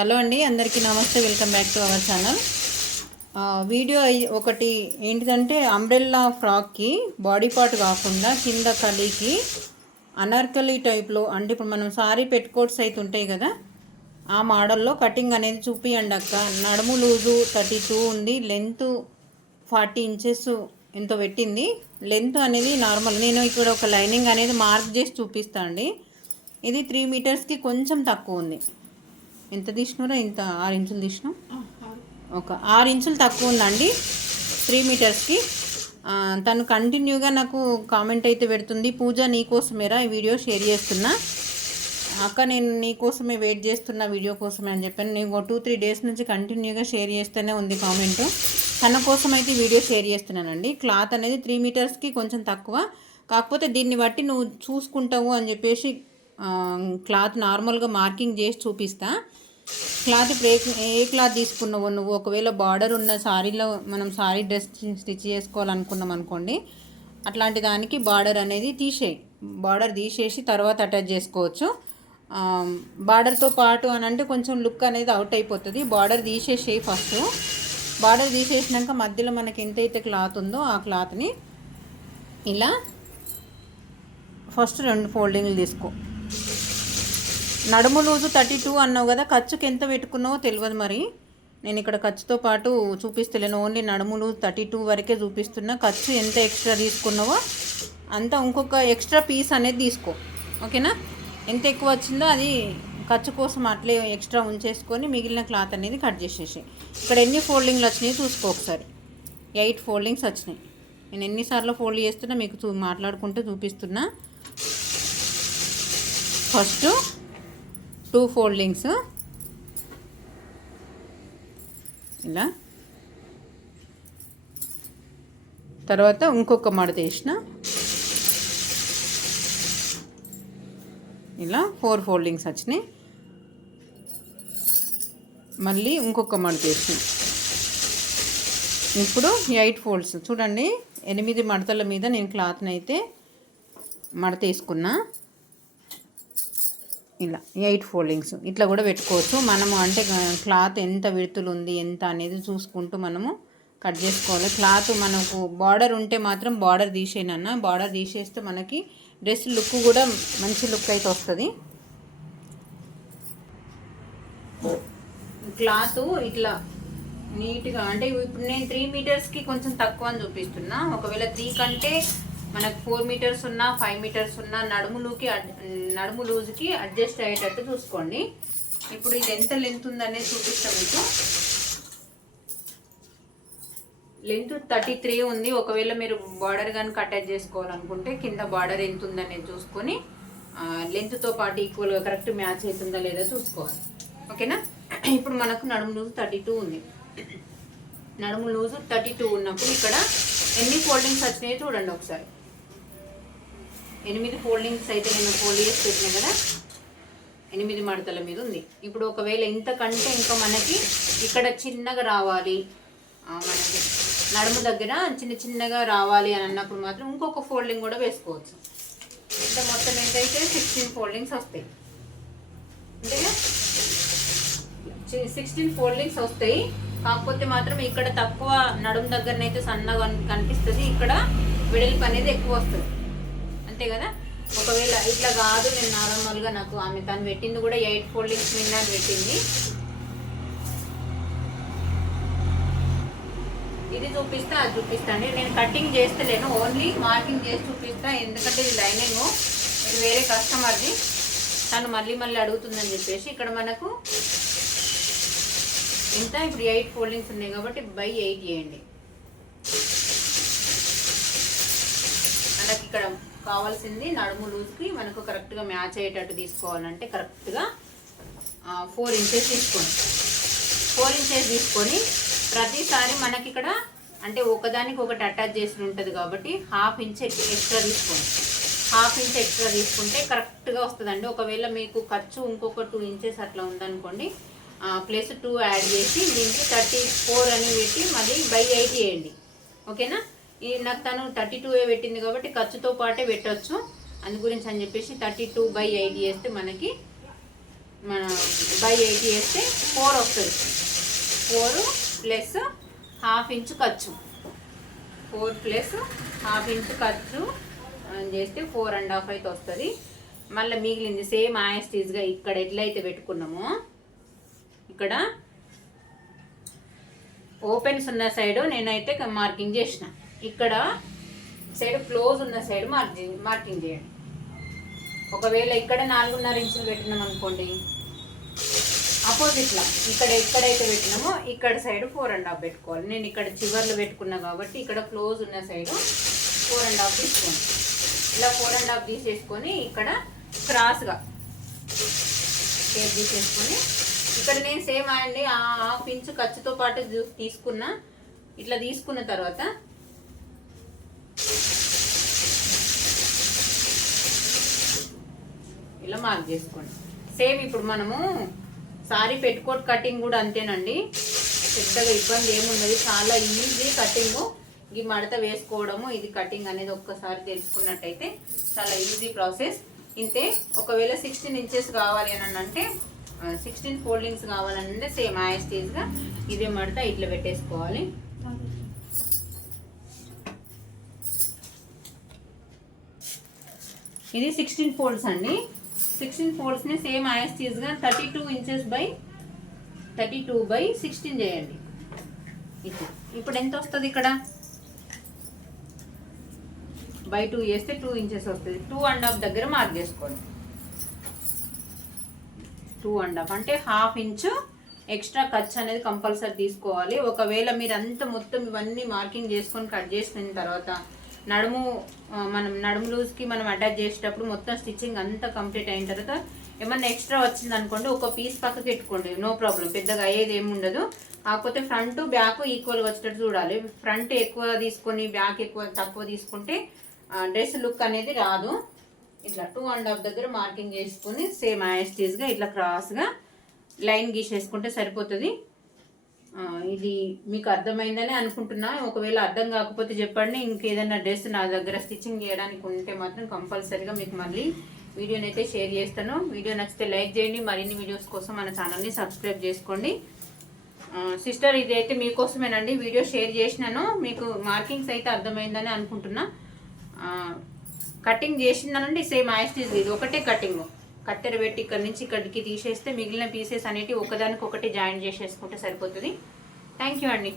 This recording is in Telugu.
హలో అండి, అందరికీ నమస్తే. Welcome back to our channel. Video ఒకటి ఏంటిదంటే అంబ్రెల్లా ఫ్రాక్కి బాడీ పార్ట్ కాకుండా కింద కలీకి అనార్కలి టైప్లో, అంటే ఇప్పుడు మనం సారీ పెట్టుకోట్స్ అయితే ఉంటాయి కదా, ఆ మోడల్లో కటింగ్ అనేది చూపియండి అక్క. నడుము లూజు 32 ఉంది, లెంత్ 40 ఇంచెస్ ఎంతో పెట్టింది. లెంత్ అనేది నార్మల్, నేను ఇక్కడ ఒక లైనింగ్ అనేది మార్క్ చేసి చూపిస్తాను అండి. ఇది 3 మీటర్స్కి కొంచెం తక్కువ ఉంది. ఎంత తీసినారో, ఇంత 6 ఇంచులు తీసినాం. ఒక 6 ఇంచులు తక్కువ ఉందండి 3 మీటర్స్కి. తను కంటిన్యూగా నాకు కామెంట్ అయితే పెడుతుంది, పూజ నీకోసమేరా ఈ వీడియో షేర్ చేస్తున్నా అక్క, నేను నీకోసమే వెయిట్ చేస్తున్న వీడియో కోసమే అని చెప్పాను. నేను 2-3 డేస్ నుంచి కంటిన్యూగా షేర్ చేస్తూనే ఉంది కామెంట్. తన కోసం అయితే వీడియో షేర్ చేస్తున్నానండి. క్లాత్ అనేది 3 మీటర్స్కి కొంచెం తక్కువ, కాకపోతే దీన్ని బట్టి నువ్వు చూసుకుంటావు అని చెప్పేసి క్లాత్ నార్మల్గా మార్కింగ్ చేసి చూపిస్తా. క్లాత్ ఏ క్లాత్ తీసుకున్నావు నువ్వు? ఒకవేళ బార్డర్ ఉన్న సారీలో మనం సారీ డ్రెస్ స్టిచ్ చేసుకోవాలనుకున్నాం అనుకోండి, అట్లాంటి దానికి బార్డర్ అనేది బార్డర్ తీసేసి తర్వాత అటాచ్ చేసుకోవచ్చు. బార్డర్తో పాటు అని అంటే కొంచెం లుక్ అనేది అవుట్ అయిపోతుంది. బార్డర్ తీసేసి ఫస్ట్ బార్డర్ తీసేసినాక మధ్యలో మనకి ఎంతైతే క్లాత్ ఉందో ఆ క్లాత్ని ఇలా ఫస్ట్ 2 ఫోల్డింగ్లు తీసుకో. నడుము లూజు 32 అన్నావు కదా, ఖర్చుకి ఎంత పెట్టుకున్నావో తెలియదు. మరి నేను ఇక్కడ ఖర్చుతో పాటు చూపిస్తలేను, ఓన్లీ నడుము లూజు 32 వరకే చూపిస్తున్నా. ఖర్చు ఎంత ఎక్స్ట్రా తీసుకున్నావో అంత ఇంకొక ఎక్స్ట్రా పీస్ అనేది తీసుకో, ఓకేనా? ఎంత ఎక్కువ వచ్చిందో అది ఖర్చు కోసం అట్లే ఎక్స్ట్రా ఉంచేసుకొని మిగిలిన క్లాత్ అనేది కట్ చేసేసి. ఇక్కడ ఎన్ని ఫోల్డింగ్లు వచ్చినాయి చూసుకో ఒకసారి. 8 ఫోల్డింగ్స్ వచ్చినాయి. నేను ఎన్నిసార్లు ఫోల్డ్ చేస్తున్నా మీకు మాట్లాడుకుంటూ చూపిస్తున్నా. ఫస్ట్ 2 ఫోల్డింగ్స్ ఇలా, తర్వాత ఇంకొక మడత వేసిన, ఇలా 4 ఫోల్డింగ్స్ వచ్చినాయి. మళ్ళీ ఇంకొక మడత వేసిన. ఇప్పుడు 8 ఫోల్డ్స్ చూడండి. 8 మడతల మీద నేను క్లాత్ని అయితే మడత వేసుకున్నా. ఇలా 8 ఫోల్డింగ్స్ ఇట్లా కూడా పెట్టుకోవచ్చు మనము. అంటే క్లాత్ ఎంత విడుతులు ఉంది ఎంత అనేది చూసుకుంటూ మనము కట్ చేసుకోవాలి. క్లాత్ మనకు బార్డర్ ఉంటే మాత్రం బార్డర్ తీసేయనన్నా, బార్డర్ తీసేస్తే మనకి డ్రెస్ లుక్ కూడా మంచి లుక్ అయితే వస్తుంది. క్లాత్ ఇట్లా నీట్గా, అంటే ఇప్పుడు నేను 3 మీటర్స్కి కొంచెం తక్కువ అని చూపిస్తున్నా. ఒకవేళ 3 కంటే మనకు 4 మీటర్స్ ఉన్నా 5 మీటర్స్ ఉన్నా నడుము లూజ్కి అడ్జస్ట్ అయ్యేటట్టు చూసుకోండి. ఇప్పుడు ఇది ఎంత లెంత్ ఉందనేది చూపిస్తాం మీకు. లెంత్ 33 ఉంది. ఒకవేళ మీరు బార్డర్ కానీ అటాచ్ చేసుకోవాలనుకుంటే కింద బార్డర్ ఎంత ఉందనేది చూసుకొని లెంత్తో పాటు ఈక్వల్గా కరెక్ట్ మ్యాచ్ అవుతుందా లేదా చూసుకోవాలి, ఓకేనా? ఇప్పుడు మనకు నడుము లూజ్ 32 ఉంది. నడుము లూజు 32 ఉన్నప్పుడు ఇక్కడ ఎన్ని ఫోల్డింగ్స్ వచ్చినాయో చూడండి ఒకసారి. 8 ఫోల్డింగ్స్ అయితే నేను ఫోల్డ్ చేసి పెట్టినా కదా, 8 మడతల మీద ఉంది. ఇప్పుడు ఒకవేళ ఇంతకంటే ఇంకా మనకి ఇక్కడ చిన్నగా రావాలి, మనకి నడుము దగ్గర చిన్నగా రావాలి అని అన్నప్పుడు మాత్రం ఇంకొక ఫోల్డింగ్ కూడా వేసుకోవచ్చు. అంటే మొత్తం ఏంటైతే 16 ఫోల్డింగ్స్ వస్తాయి. అంతేగా, 16 ఫోల్డింగ్స్ వస్తాయి. కాకపోతే మాత్రం ఇక్కడ తక్కువ నడుము దగ్గరనైతే సన్నగా కనిపిస్తుంది, ఇక్కడ వెడల్పు అనేది ఎక్కువ వస్తుంది, అంతే కదా. ఒకవేళ ఇట్లా కాదు, నేను నార్మల్గా నాకు తను పెట్టింది కూడా 8 ఫోల్డింగ్స్ మీద పెట్టింది. ఇది చూపిస్తా అది చూపిస్తాండి. నేను కటింగ్ చేస్తలేను, ఓన్లీ మార్కింగ్ చేసి చూపిస్తా. ఎందుకంటే ఇది లైనింగ్, ఇది వేరే కస్టమర్ది, తను మళ్ళీ అడుగుతుందని చెప్పేసి. ఇక్కడ మనకు ఇంత ఇప్పుడు 8 ఫోల్డింగ్స్ ఉన్నాయి కాబట్టి బై 8 చేయండి. మనకి ఇక్కడ కావాల్సింది నడుము లూజ్కి మనకు కరెక్ట్గా మ్యాచ్ అయ్యేటట్టు తీసుకోవాలంటే కరెక్ట్గా 4 ఇంచెస్ తీసుకోండి. 4 ఇంచెస్ తీసుకొని ప్రతిసారి మనకి ఇక్కడ అంటే ఒకదానికి ఒకటి అటాచ్ చేసి ఉంటుంది కాబట్టి 1/2 ఇంచ్ ఎక్స్ట్రా తీసుకోండి. 1/2 ఇంచ్ ఎక్స్ట్రా తీసుకుంటే కరెక్ట్గా వస్తుందండి. ఒకవేళ మీకు ఖర్చు ఇంకొక 2 ఇంచెస్ అట్లా ఉందనుకోండి, ప్లస్ 2 యాడ్ చేసి దీనికి 34 అని పెట్టి మళ్ళీ బై 8 చేయండి, ఓకేనా? ఈ నాకు తను 32 పెట్టింది కాబట్టి ఖర్చుతో పాటే పెట్టవచ్చు. అందు గురించి అని చెప్పేసి 32/8 చేస్తే మనకి మన బై 80 వేస్తే 4 వస్తుంది. 4 ప్లస్ ½ ఇంచు ఖర్చు, 4 ప్లస్ ½ ఇంచు ఖర్చు చేస్తే 4.5 అయితే వస్తుంది. మళ్ళీ మిగిలింది సేమ్ యాస్టీజ్గా ఇక్కడ ఎట్లయితే పెట్టుకున్నామో ఇక్కడ ఓపెన్స్ ఉన్న సైడ్ నేనైతే మార్కింగ్ చేసిన, ఇక్కడ సైడ్ క్లోజ్ ఉన్న సైడ్ మార్కింగ్ చేయండి. ఒకవేళ ఇక్కడ 4.5 ఇంచులు పెట్టినాం అనుకోండి, ఆపోజిట్లో ఇక్కడ ఎక్కడైతే పెట్టినామో ఇక్కడ సైడ్ 4.5 పెట్టుకోవాలి. నేను ఇక్కడ చివర్లో పెట్టుకున్నా కాబట్టి ఇక్కడ క్లోజ్ ఉన్న సైడ్ 4.5 తీసుకోండి. ఇలా 4.5 తీసేసుకొని ఇక్కడ క్రాస్గా షేప్ తీసేసుకొని ఇక్కడ నేను సేమ్ అండి ½ ఇంచు ఖర్చుతో పాటు తీసుకున్నా. ఇట్లా తీసుకున్న తర్వాత ఇలా మార్క్ చేసుకోండి. సేమ్ ఇప్పుడు మనము సారీ పెట్టుకోట్ కటింగ్ కూడా అంతేనండి, పెద్దగా ఇబ్బంది ఏముండదు, చాలా ఈజీ కటింగ్. ఈ మడత వేసుకోవడము ఇది కటింగ్ అనేది ఒక్కసారి తెలుసుకున్నట్టయితే చాలా ఈజీ ప్రాసెస్. ఇంతే. ఒకవేళ 16 ఇంచెస్ కావాలి అని అంటే 16 ఫోల్డింగ్స్ కావాలంటే సేమ్ యాస్టీజ్గా ఇదే మడత ఇట్లా పెట్టేసుకోవాలి. ఇది 16 ఫోల్డ్స్ అండి. 16 ఫోల్డ్స్ని సేమ్ యాస్టీజ్గా 32 ఇంచెస్ బై 32/16 చేయండి. ఇప్పుడు ఎంత వస్తుంది? ఇక్కడ బై 2 చేస్తే 2 ఇంచెస్ వస్తుంది. 2.5 దగ్గర మార్క్ చేసుకోండి. 2.5 అంటే ½ ఇంచు ఎక్స్ట్రా ఖర్చు అనేది కంపల్సరీ తీసుకోవాలి. ఒకవేళ మీరు అంత మొత్తం ఇవన్నీ మార్కింగ్ చేసుకొని కట్ చేసిన తర్వాత నడుము లూజ్కి మనం అటాచ్ చేసేటప్పుడు మొత్తం స్టిచ్చింగ్ అంతా కంప్లీట్ అయిన తర్వాత ఏమన్నా ఎక్స్ట్రా వచ్చింది అనుకోండి, ఒక పీస్ పక్కకి పెట్టుకోండి, నో ప్రాబ్లం, పెద్దగా అయ్యేది ఏమి ఉండదు. కాకపోతే ఫ్రంట్ బ్యాక్ ఈక్వల్గా వచ్చేటట్టు చూడాలి. ఫ్రంట్ ఎక్కువ తీసుకొని బ్యాక్ తక్కువ తీసుకుంటే డ్రెస్ లుక్ అనేది రాదు. ఇట్లా 2.5 దగ్గర మార్కింగ్ చేసుకొని సేమ్ యాస్టీజ్గా ఇట్లా క్రాస్గా లైన్ గీసేసుకుంటే సరిపోతుంది. ఇది మీకు అర్థమైందని అనుకుంటున్నా. ఒకవేళ అర్థం కాకపోతే చెప్పండి. ఇంకేదైనా డ్రెస్ నా దగ్గర స్టిచ్చింగ్ చేయడానికి ఉంటే మాత్రం కంపల్సరీగా మీకు మళ్ళీ వీడియోని అయితే షేర్ చేస్తాను. వీడియో నచ్చితే లైక్ చేయండి. మరిన్ని వీడియోస్ కోసం మన ఛానల్ని సబ్స్క్రైబ్ చేసుకోండి. సిస్టర్ ఇది అయితే మీకోసమేనండి వీడియో షేర్ చేసినాను. మీకు మార్కింగ్స్ అయితే అర్థమైందని అనుకుంటున్నా. కటింగ్ చేసిందనండి సేమ్ యాస్టీజ్, ఇది ఒకటే కటింగ్. కత్తెర పెట్టి ఇక్కడ నుంచి ఇక్కడికి తీసేస్తే మిగిలిన పీసెస్ అనేవి ఒకదానికొకటి జాయిన్ చేసేసుకుంటే సరిపోతుంది. థ్యాంక్ యూ అండి.